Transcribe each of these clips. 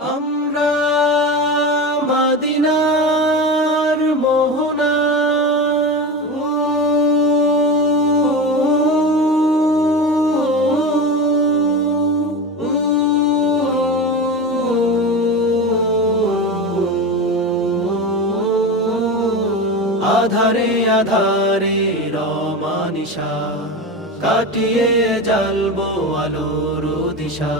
আমরা আধারে আধারে রমানিশা কাটিয়ে জ্বালবো আলোর দিশা।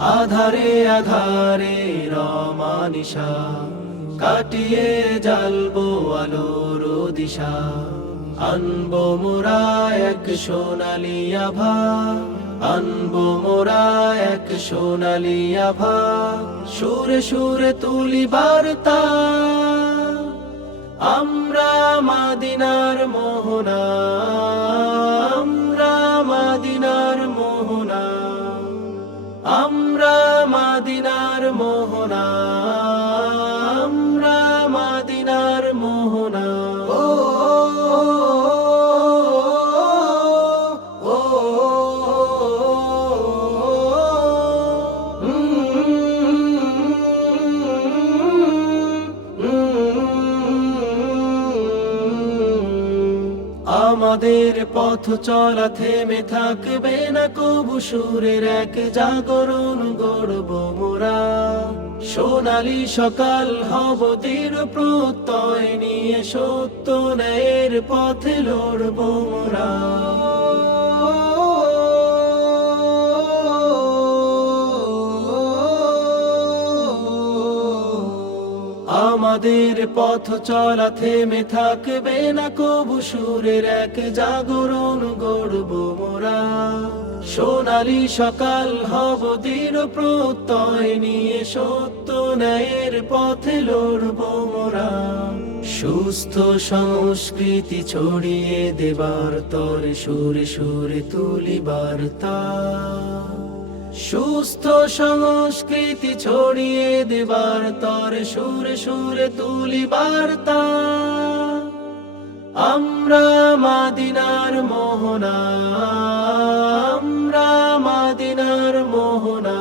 আধারে আধারে রমানিশা কাটিয়ে জ্বালবো আলোর দিশা। আনব মোরা এক সোনালি আভা, আনব মোরা এক সোনালি আভা, সুরে সুরে তুলি বার্তা। আমরা মাদিনার মোহনা। মাদিনার মোহনা আমাদের পথ চলা থেমে থাকবে না কবু সুরের এক জাগরণ গড়ব মোরা। সোনালি সকাল হব দীর প্রত্যয় নিয়ে সত্য ন্যায়ের পথে লড়ব মোরা। আমাদের পথ চলা থেমে থাকবে না কবু সুরের এক জাগরণ গড়ব মোরা। সোনালি সকাল হব দৃঢ় প্রত্যয় নিয়ে সত্য ন্যায়ের পথে লড়ব মোরা। সুস্থ সংস্কৃতি ছড়িয়ে দেবার তরে সুরে সুরে তুলি বার্তা সুস্থ সংস্কৃতি ছড়িয়ে দেবার তর সুরে সুরে তুলি বার্তা। আমরা মাদিনার মোহনা, আমরা মাদিনার মোহনা,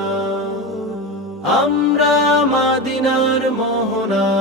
আমরা মাদিনার মোহনা।